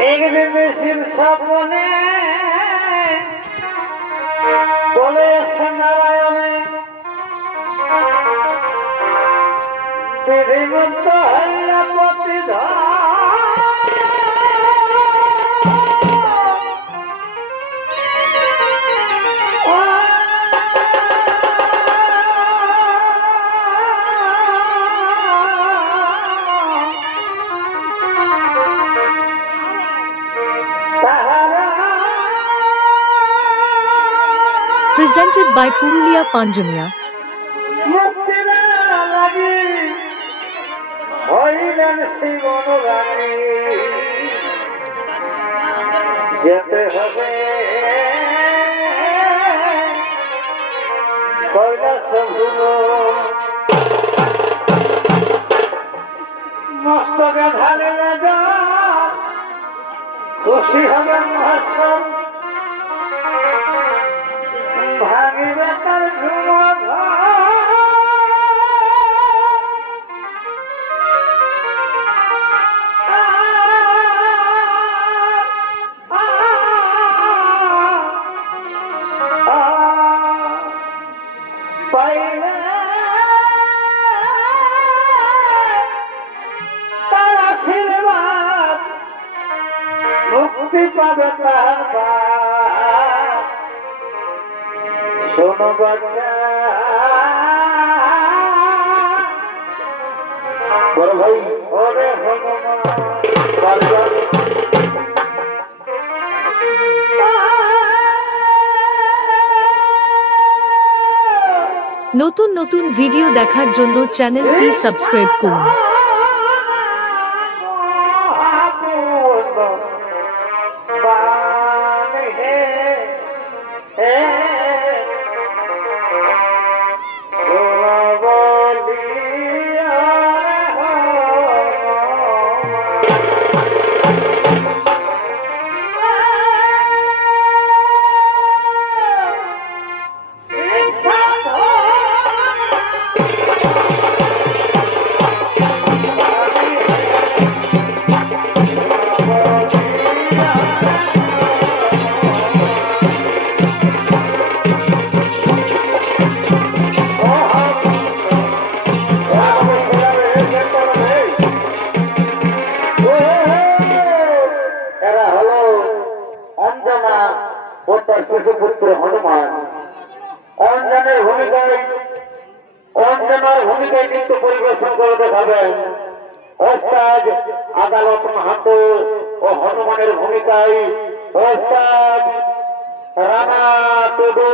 एक दिन शिव सपने बोले नारायणे विधिमुक्त हल्लापति Presented by Purulia Panjamiya. মস্তকে ঢালে লাগা খুশি হবে মহাসব ভাঙিবে তার ঘুম পাইলে তার আশীর্বাদ মুক্তি পাবে তার শোনো বাচ্চা বড় ভাই ওরে হনুমান নতুন নতুন ভিডিও দেখার জন্য চ্যানেলটি সাবস্ক্রাইব করুন। শিশুপুত্র হনুমান অঞ্জনের ভূমিকায় নৃত্য পরিবেশন করে দেখাবেন ওস্তাদ আদালত মাহাতো ও হনুমানের ভূমিকায় ওস্তাদ রানা টুডু।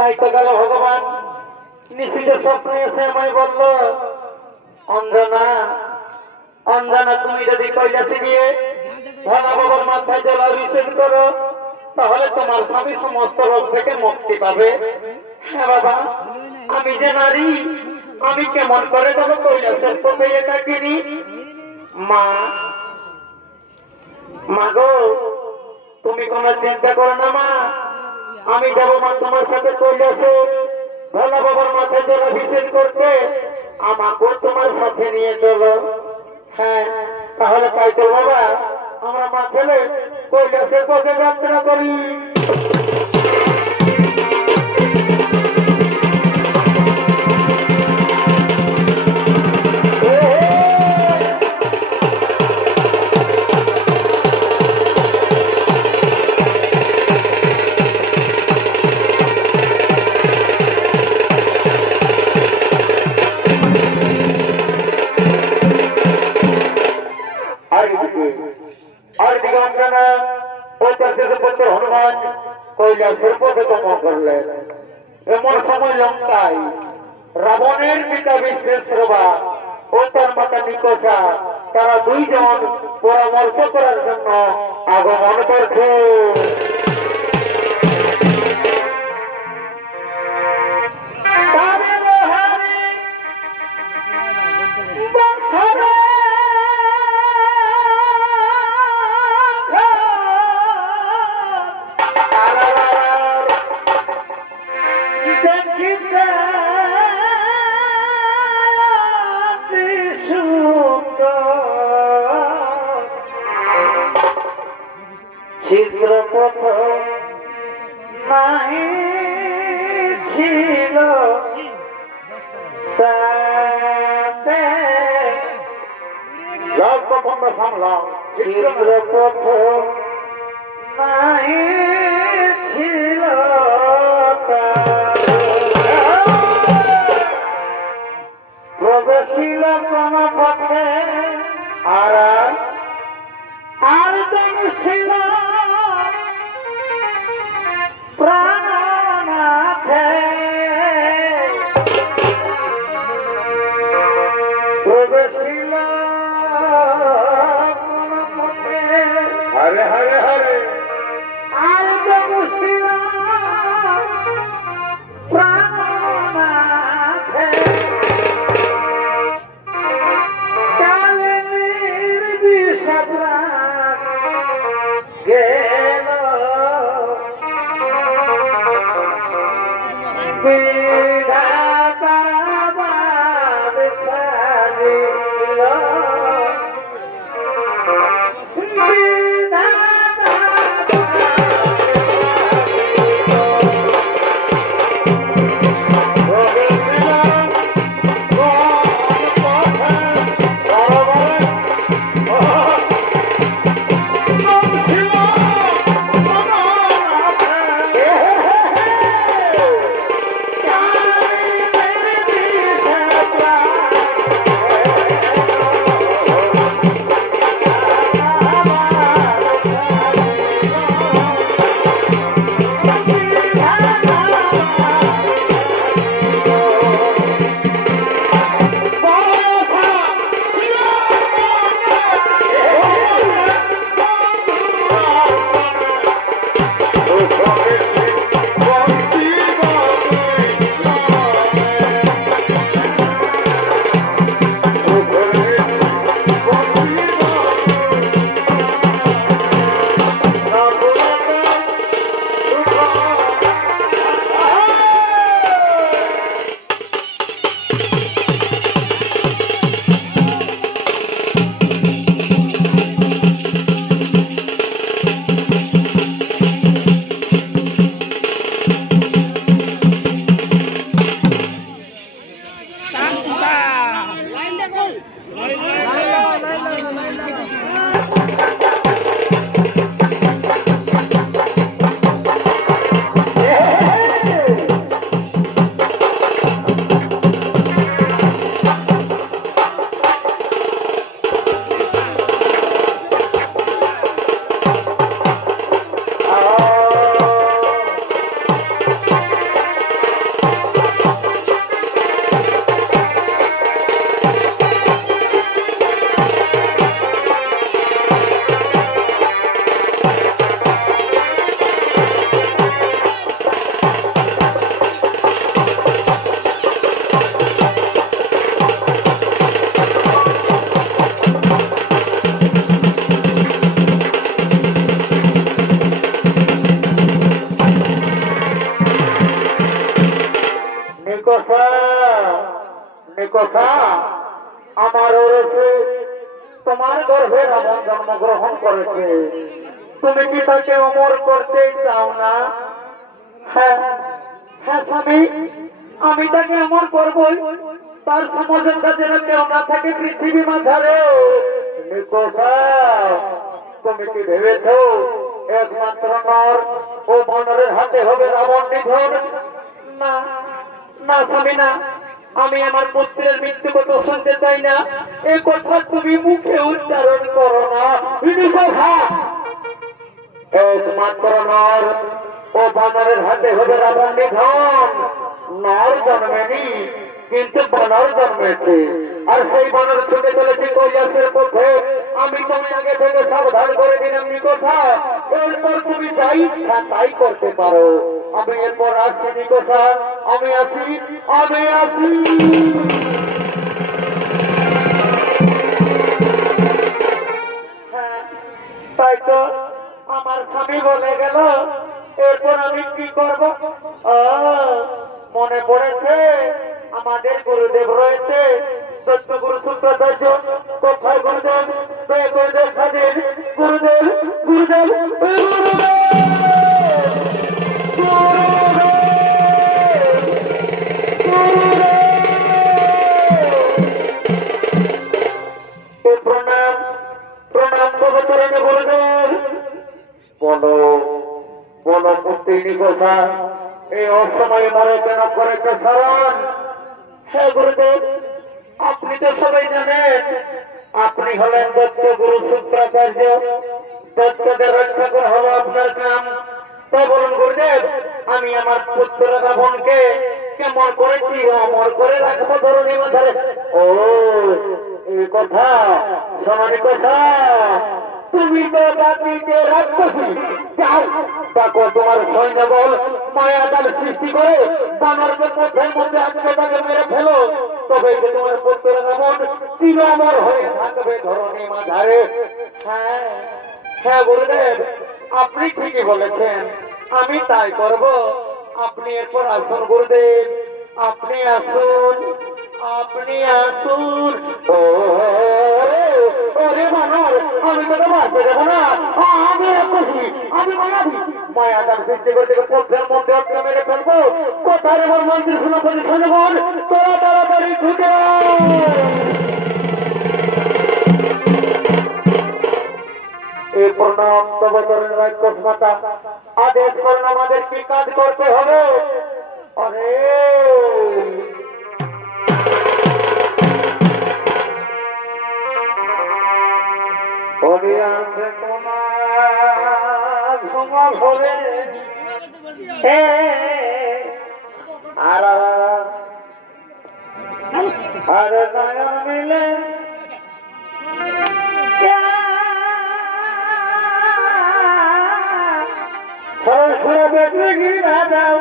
তাই তো গেল ভগবান নিশিতে স্বপ্নে এসে আমায় বলল, অঞ্জনা অঞ্জনা তুমি যদি কৈলাসে গিয়ে ভোলা বাবার মাথায় জল অভিষেক করো তাহলে তোমার স্বামী সমস্ত রোগ থেকে মুক্তি পাবে। হ্যাঁ বাবা, আমি যে নারী, আমি কেমন করে যাবো কৈলাসের পথে এটা কিনি? মা মা গো, তুমি কোনো চিন্তা করো না মা, আমি যাবো মা তোমার সাথে কৈলাসে ভোলা বাবার মাথায় জল অভিষেক করতে, আমাকেও তোমার সাথে নিয়ে চলো। হ্যাঁ তাহলে তাই তো বাবা, আমরা মা ছেলে কৈলাসের পথে যাত্রা করি। হনুমান কৈলাসের পথে গমন করলেন। এমন সময় লঙ্কায় রাবণের পিতা বিশ্বেশ্বরবা ও তার মাতা নিকষা তারা দুইজন পরামর্শ করার জন্য আগমন করছে। চিত্রপথ নাহি ছিল তাতে সামলাম, চিত্রপথ নাহি ছিল প্রবেশিল কোন পথে আর ছিল প্রাণনাথে প্রবেশিল কোন পথে হরে হরে হরে আর ছিল প্রাণনাথে কালে নির্বিষাদ গেল বিধাতাবাদ সাজিল নিকোষা নিকোষা আমার ওরসে তোমার গর্ভে রাবণ জন্মগ্রহণ করেছে, তুমি কি তাকে অমর করতে চাও না? হ্যাঁ হ্যাঁ স্বামী, আমি তাকে অমর করবই, তার সমঝোতা যেন কেউ না থাকে পৃথিবী মাঝারে। নিকোষা তুমি কি ভেবেছ একমাত্র নর ও বানরের হাতে হবে রাবণ নিধন? না না স্বামী না, আমি আমার পুত্রের মৃত্যু কথা শুনতে চাই না, এ কথা তুমি মুখে উচ্চারণ করো না। একমাত্র নর ও বানরের হাতে হবে রাবণ নিধন। নর জন্মেনি কিন্তু বানর জন্মেছে, আর সেই বানর ছুটে চলেছে কৈলাসের পথে। আমি তুমি আগে থেকে সাবধান করে দিলাম নিকোষা, এরপর তুমি যাই ইচ্ছা তাই করতে পারো। আমি এরপর আসছি নিকোষা, আমি আসি আমি আসি। হ্যাঁ তাই তো আমার স্বামী বলে গেল, এরপর আমি কি করব? মনে পড়েছে আমাদের গুরুদেব রয়েছে, দত্ত গুরু শুক্রাচার্য। কোথায় গুরুদেব? গুরুদেব খাদির গুরুদেব গুরুদেব প্রণাম প্রণাম পবিত্র গুরুদেব। বলো বলো পুত্রী নিকোষা, এই অসময়ে মরে কেন করেছে স্মরণ? হ্যাঁ গুরুদেব, আপনি তো সবাই জানেন আপনি হলেন দত্ত গুরু শুক্রাচার্য, দত্তদের রক্ষা হলো আপনার কাম। তাই বলুন গুরুদেব, আমি আমার পুত্র রাবণকে কেমন করেছি অমর করে রাখবো ধরুন মাথারে। ও এই কথা শোনানি কথা, তুমি তো জাতিতে রাক্ষসী, যাও তাকে তোমার সৈন্য বল মায়াজাল সৃষ্টি করে বানরদের মধ্যের মধ্যে আজকে তাকে মেরে ফেলো, তবে যে তোমার পুত্র রাবণ চির অমর হয়ে থাকবে ধরনী মাঝারে। হ্যাঁ হ্যাঁ গুরুদেব, আপনি ঠিকই বলেছেন, আমি তাই করব। আপনি এরপর আসুন গুরুদেব, আপনি আসুন আপনি আসুন। ওরে বানর, আমি তোকে মারতে দেবো না, আমি খুশি, আমি মানাবি মায়াদার সৃষ্টি করতে পথের মধ্যে অটকে মেরে ফেলবো। কোথায় আমার মন্দির শুনে বলি শোনবন, তোরা তাড়াতাড়ি ছুটে এই প্রণাম তবতরের রাক্ষস মাতা, আদেশ করুন আমাদের কি কাজ করতে হবে। আরে আছে তোমার ঘুমা ভরে আর নয়ন মিলে সরস্বরে বেটে গিরা যাও।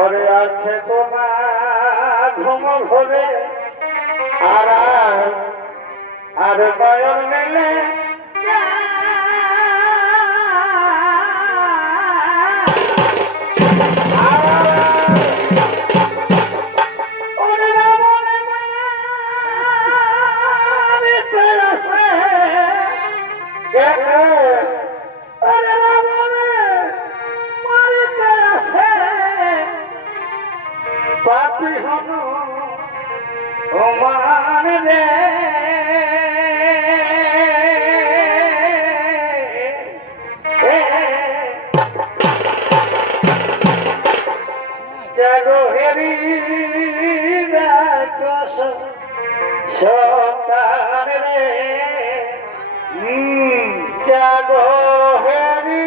ওরে আছে তোমার ঘুম ভরে আর নয়ন মেলে পাপি হন ওমান রে জাগো হেরি রাক্ষস সন্তান রে জাগো হেরি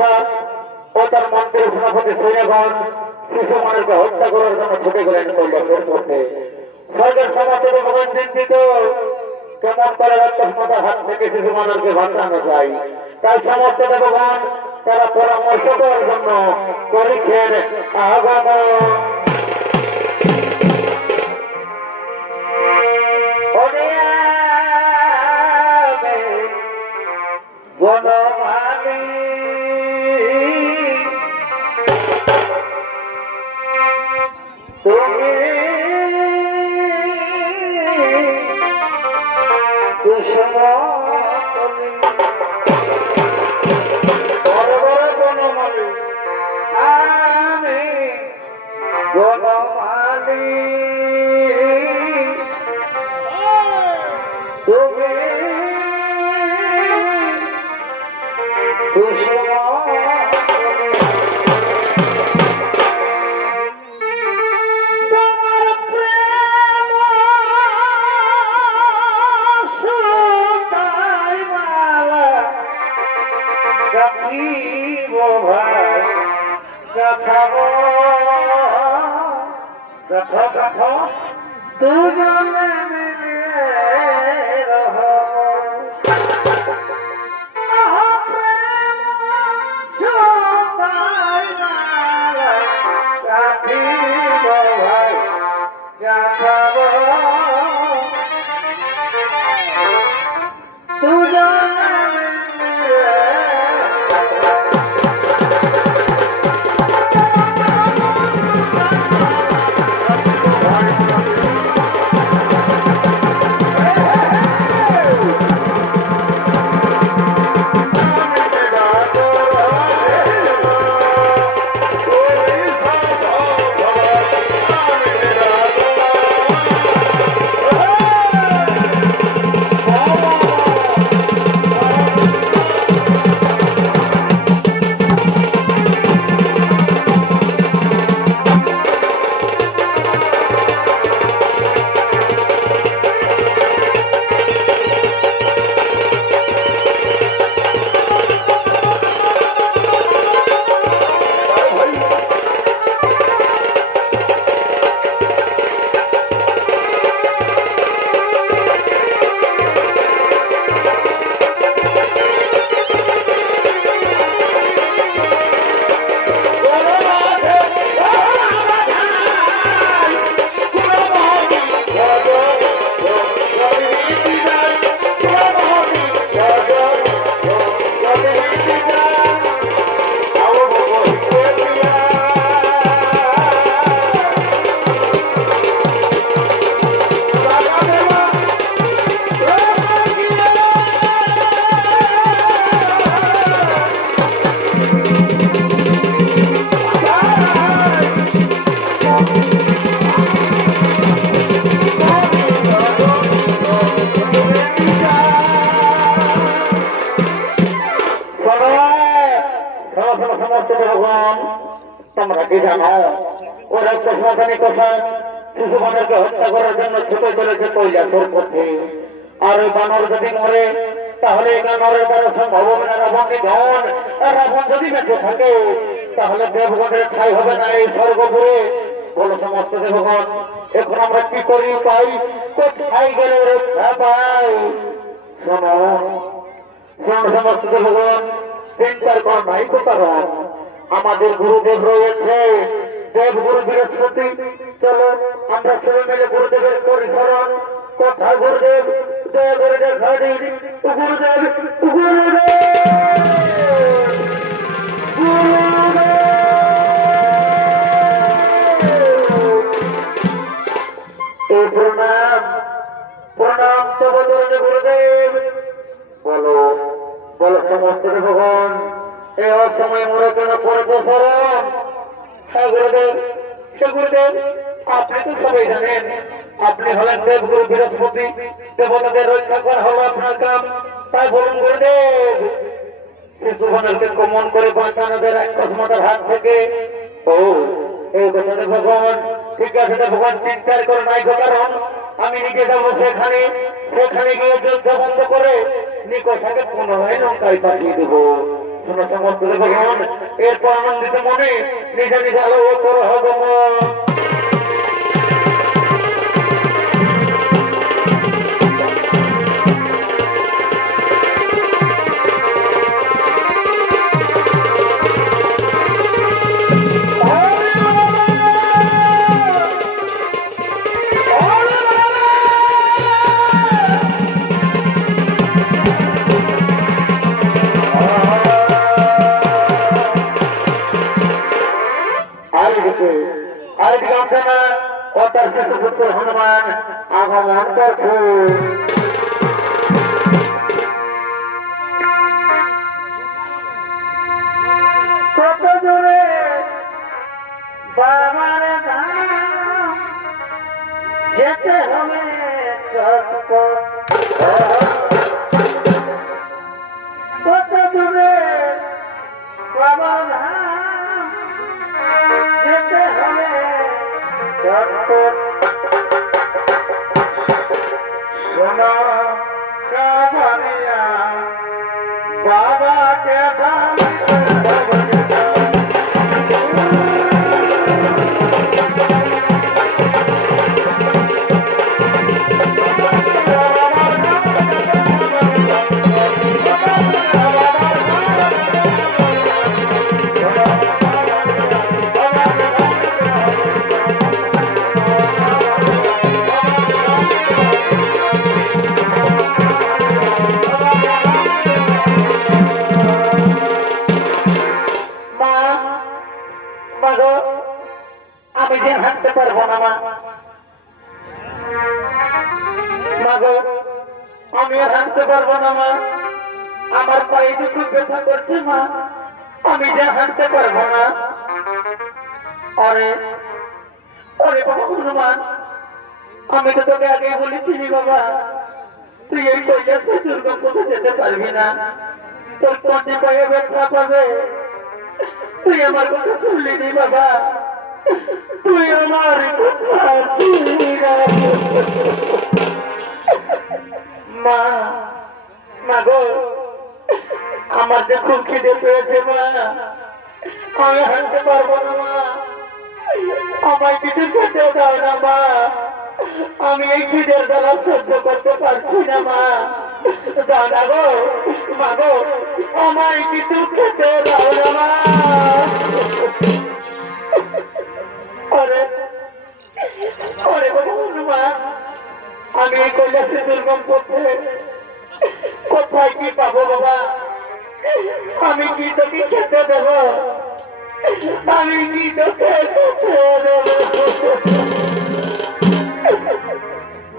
কথা ও তার মন্ত্রী সেনাপতি সৈন্যগণ শিশু মানুষকে হত্যা করার জন্য ছুটে গেলেন কৈলাসের পথে। স্বর্গের সমস্ত দেবগণ চিন্তিত কেমন করে রাক্ষসমাতার হাত থেকে শিশু মানুষকে বাঁচানো যায়। তাই সমস্ত দেবগণ তারা পরামর্শ করার জন্য করেছেন আগমন। বনমালী তুমি বনমালী আমি বনমালী তুমি দুজনে মিলিয়ে রহো তোমরা কি জানো ওরা প্রশ্নখানি কথা শিশু বানরকে হত্যা করার জন্য ছুটে চলেছে কৈলাসের পথে। আর ওই বানর যদি মরে তাহলে এই বানরের দ্বারা সম্ভব হবে না রাবণ নিধন। আর রাবণ যদি বেঁচে থাকে তাহলে দেবগণের ঠাই হবে না এই স্বর্গপুরে। বলো সমস্ত দেবগণ এখন আমরা কি করি পাই, কোথায় গেলে রক্ষা পাই? শোনো শোনো সমস্ত দেবগণ, চিন্তার কোন নাই তো কারণ আমাদের গুরুদেব রয়েছে দেবগুরু বৃহস্পতি। চলো আমরা সবাই মিলে গুরুদেবের করি স্মরণ। কোথায় গুরুদেব? জয় গুরুদেব ঘাড়ি গুরুদেব গুরুদেব প্রণাম প্রণাম তব গুরুদেব। বলো বলো সমস্ত ভগবান এই অসময় মোরা কেন করেছে স্মরণ? হ্যাঁ গুরুদেব, সে গুরুদেব আপনি তো সবাই জানেন আপনি হলেন দেবগুরু বৃহস্পতি, দেবতাদের রক্ষা করা হলো আপনার কাম। তাই বলুন গুরুদেব শিশু বানরকে কমন করে বাঁচানোদের রাক্ষসমাতার হাত থেকে। ও এই কথাটা ভগবান ঠিক আছে ভগবান চিন্তার করে নাই কারণ আমি নিজে যাবো সেখানে, সেখানে গিয়ে যুদ্ধ বন্ধ করে নিকষাকে পুনরায় লঙ্কায় পাঠিয়ে দেবো। শুনে সমস্ত ভগবান এরপর আনন্দিত মনে নিজে নিজে আলো তোর হগম হনুমান আগমন করছে কত দূরে বাবার ধাম যেতে হবে কত দূরে বাবার ধাম যেতে হবে চটপট শোনো কাভানিয়া বাবাকে ধাম আমি যে হাঁটতে পারবো না মা মাগো আমি আর হাঁটতে পারবো না মা আমার পায়ে দুটো ব্যথা করছে মা আমি যে হাঁটতে পারবো না অরে অরে বাবা হনুমান আমি তো তোকে আগে বলেছিলি বাবা তুই এই কৈলাসে দুর্গম কোথাও যেতে পারবি না তোর পথে পায়ে ব্যথা পাবে তুই আমার কথা শুনলি নি বাবা তুই আমার মা মা গো আমার যে খুব খিদে পেয়েছে মা আমি হাঁটতে পারবো না মা আমায় কিছু খেতে দাও না মা আমি এই খিদের দ্বারা সহ্য করতে পারছি না মা দাও না গো মা গো আমায় কিছু খেতে দাও না মা আমি এই কৈলাসে দুর্গম পথে কোথায় কি পাবো বাবা আমি কি তোকে খেতে দেব আমি কি তোকে খেতে দেব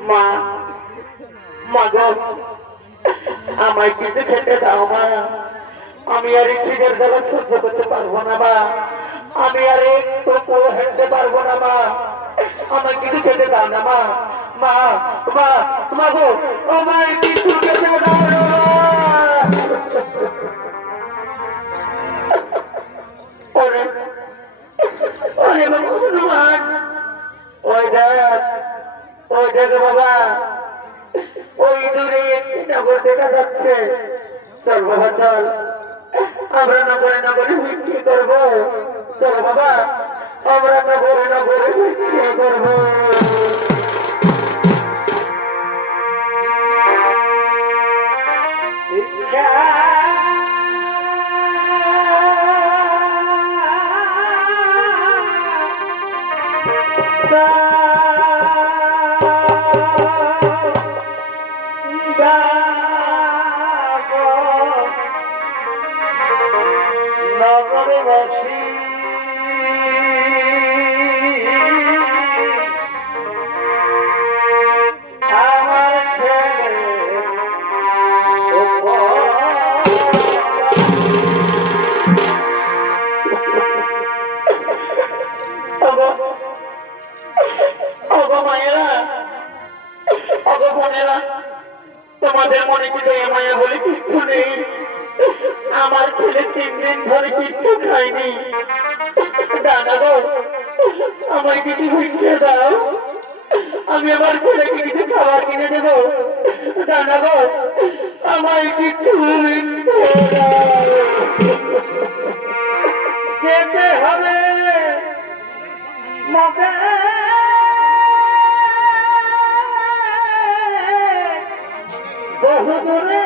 মা মা গো আমায় কিছু খেতে দাও মা আমি আর এই খিদের দ্বারা সহ্য করতে পারবো না মা আমি আর একটু হেঁটতে পারবো না মা আমায় কিছু খেতে দাও না মা মা মা মা গো আমায় কিছু খেতে দাও না ওরে ওরে হনুমান ওই দেখ বাবা ওই দূরে একটি নগর দেখা যাচ্ছে চল বাবা চল আমরা নগরে নগরে বিক্রি করবো চল বাবা আমরা নগরে নগরে বিক্রি করবো নগরবাসী আমার ছেলে মায়েরা অগ বোনেরা তোমাদের মনে কি মায়া বলে কিচ্ছু নেই আমার ছেলে 3 দিন ধরে কিচ্ছু খায়নি দাদা গো আমায় কিছু ভিক্ষে দাও আমি আমার ছেলেকে কিছু খাবার কিনে দেবো দাদা গো আমায় কিছু ভিক্ষে দাও দূরে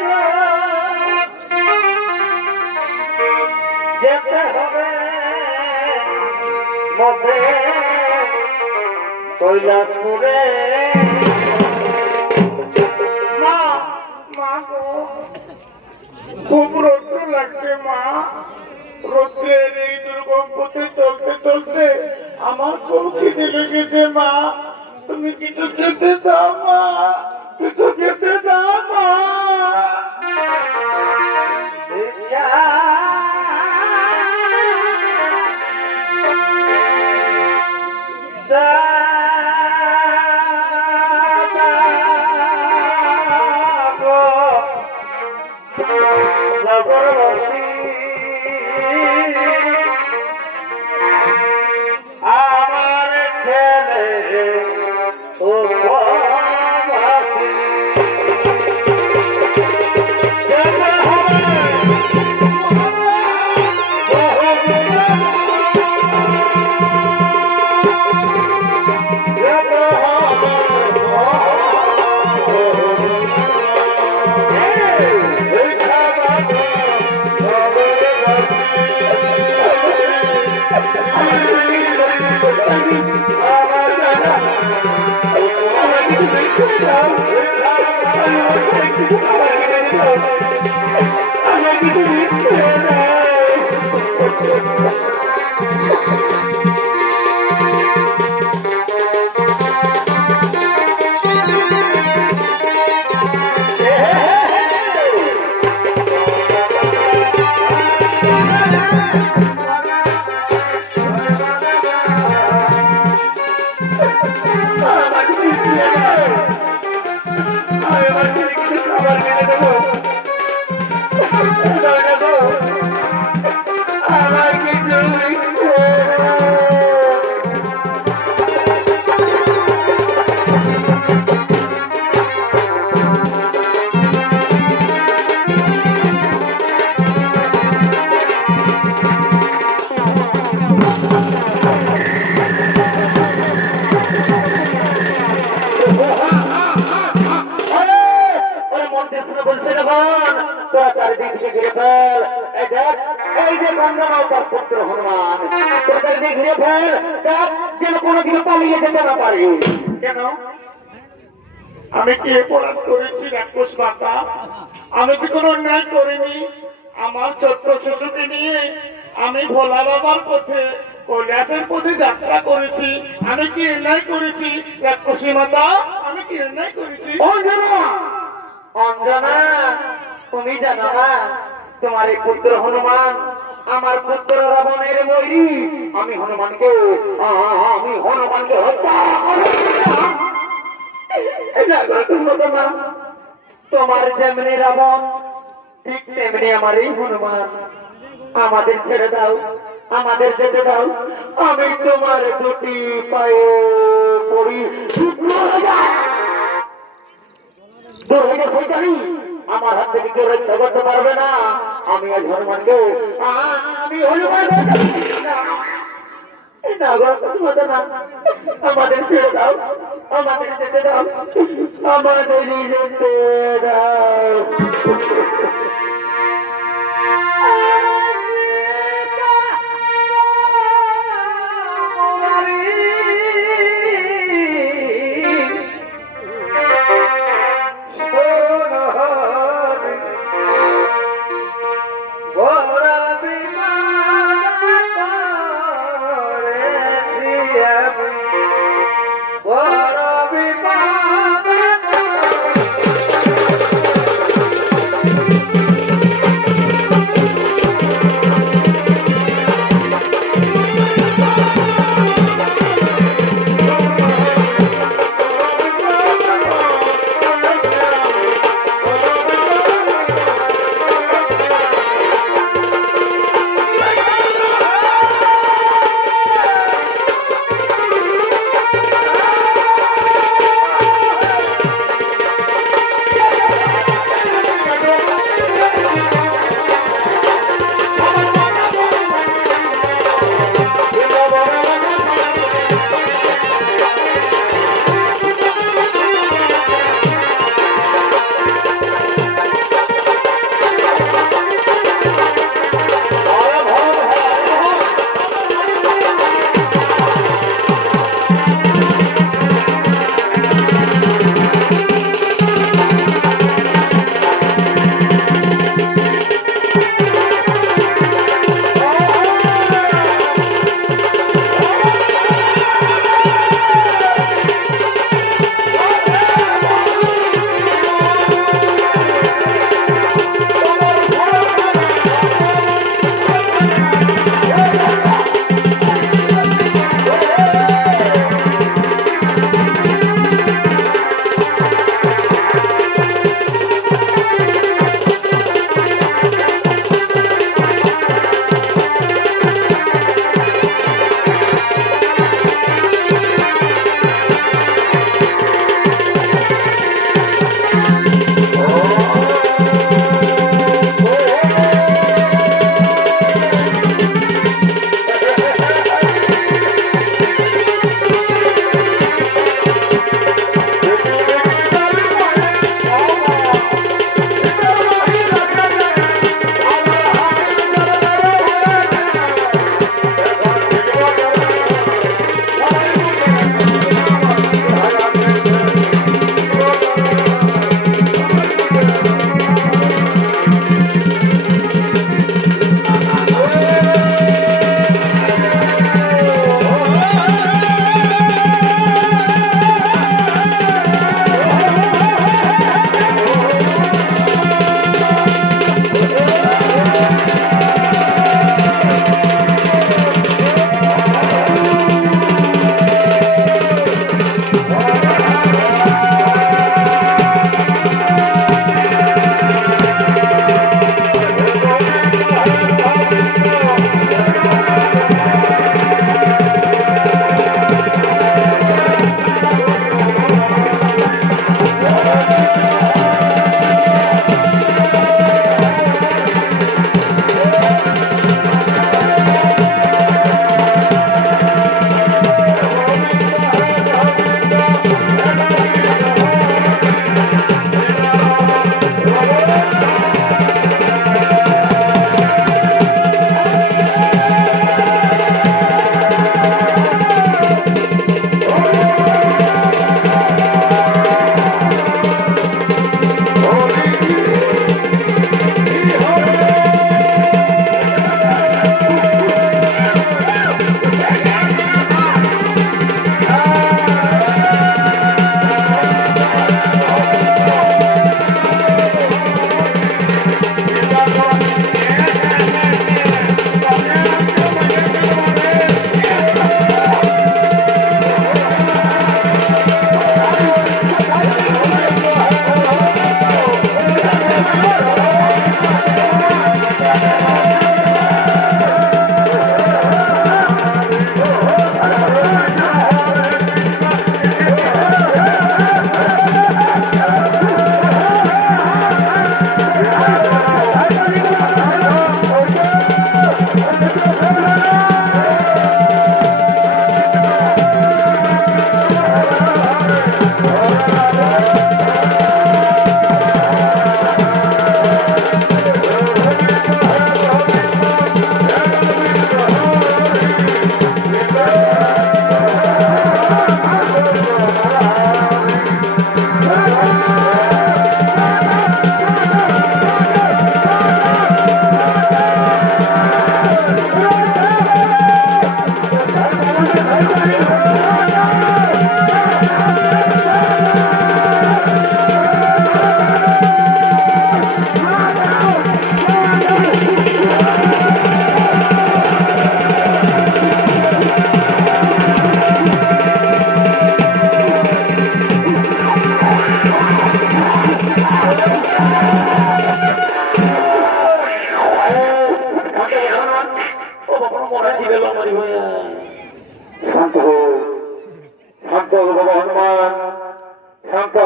গো, যেতে হবে মধ্যে কৈলাসপুরে। মা, মা গো, খুব রৌদ্র লাগছে মা। রৌদ্রের এই দুর্গম পথে চলতে চলতে আমার খুব খিদে লেগেছে মা। তুমি কিছু খেতে দাও মা, কিছু খেতে দাও মা। আমার ছেলে ও পুত্র হনুমান তোদের দিক দিয়ে ফেল যেন কোনোদিন পালিয়ে যেতে না পারে। কেন? আমি কি অপরাধ করেছি রাক্ষস মাতা? আমি কি কোনো অন্যায় করিনি? আমার ছোট্ট শিশুকে নিয়ে আমি ভোলা বাবার পথে কৈলাসের পথে যাত্রা করেছি। আমি কি অন্যায় করেছি রাক্ষসী মাতা? আমি কি অন্যায় করেছি? অঞ্জনা, অঞ্জনা, তুমি জানো না তোমার এই পুত্র হনুমান আমার পুত্র রাবণের বৈরী। আমি হনুমানকে হত্যা না। তোমার যেমনি রাবণ ঠিক তেমনি আমার এই হনুমান। আমাদের ছেড়ে দাও, আমাদের যেতে দাও। আমি তোমার দুটি পায়ে পড়ি। দূর হয়ে গেছে জানি, আমার হাত থেকে কেউ রক্ষা করতে পারবে না। আমি আজ হনুমানকে আমি হনুমান আমাদের ছেড়ে দাও, আমাদের যেতে দাও, আমাদের যেতে দাও। Thank you.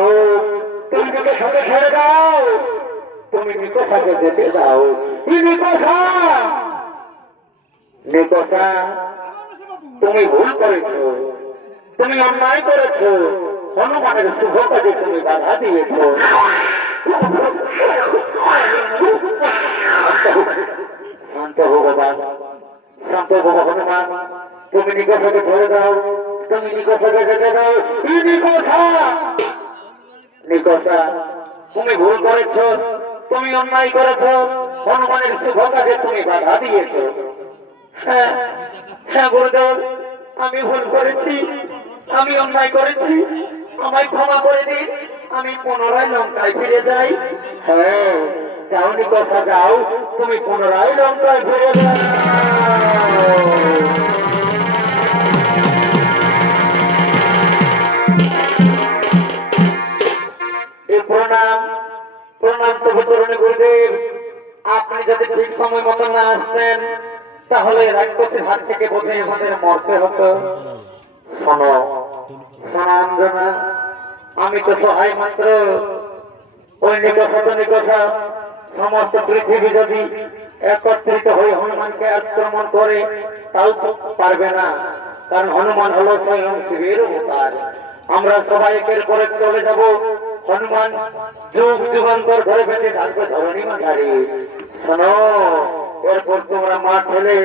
হোক, তুমি নিকোষাকে ছেড়ে দাও, তুমি নিকোষাকে যেতে দাও। নিকোষা, নিকোষা, তুমি ভুল করেছো, তুমি অন্যায় করেছো, হনুমানের শুভ কাজে তুমি বাধা দিয়েছো। শান্ত হো বাবা, শান্ত হো হনুমান, তুমি নিকোষাকে ছেড়ে দাও, তুমি নিকোষাকে যেতে দাও। নিকোষা, নিকোষা, তুমি ভুল করেছ, তুমি অন্যায় করেছ, হনুমানের শুভ কাজে তুমি বাধা দিয়েছ। হ্যাঁ হ্যাঁ গুরুদেব, আমি ভুল করেছি, আমি অন্যায় করেছি, আমায় ক্ষমা করে দিন, আমি পুনরায় লঙ্কায় ফিরে যাই। হ্যাঁ যাও নিকোষা, যাও, তুমি পুনরায় লঙ্কায় ফিরে যাও। প্রণাম, প্রণাম তবু চরণে গুরুদেব। আপনি যদি ঠিক সময় মতো না আসতেন তাহলে রাক্ষসের হাত থেকে বোধহয় আমাদের মরতে হতো। শোনো শোনো অঞ্জনা, আমি তো সহায় মাত্র। ওই নিকোষা তো নিকোষা, সমস্ত পৃথিবী যদি একত্রিত হয়ে হনুমানকে আক্রমণ করে তাও তো পারবে না, কারণ হনুমান হলো স্বয়ং শিবের অবতার। আমরা সবাই একের পরে চলে যাব, হনুমান যুগ যুগান্তর ধরে বেঁধে থাকবে ধরণী মাঝারি। শোনো, এরপর তোমরা মা ছেলে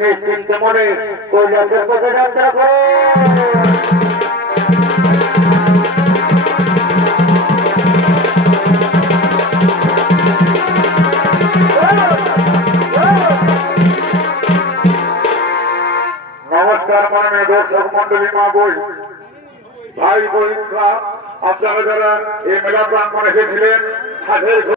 নিশ্চিন্তে মনে কৈলাসের পথে যাত্রা করো। নমস্কার মাননীয় দর্শক মন্ডলী, মা বই ভাই বোনরা, আপনারা যারা এই মেলা প্রাঙ্গণে এসেছিলেন, হাতের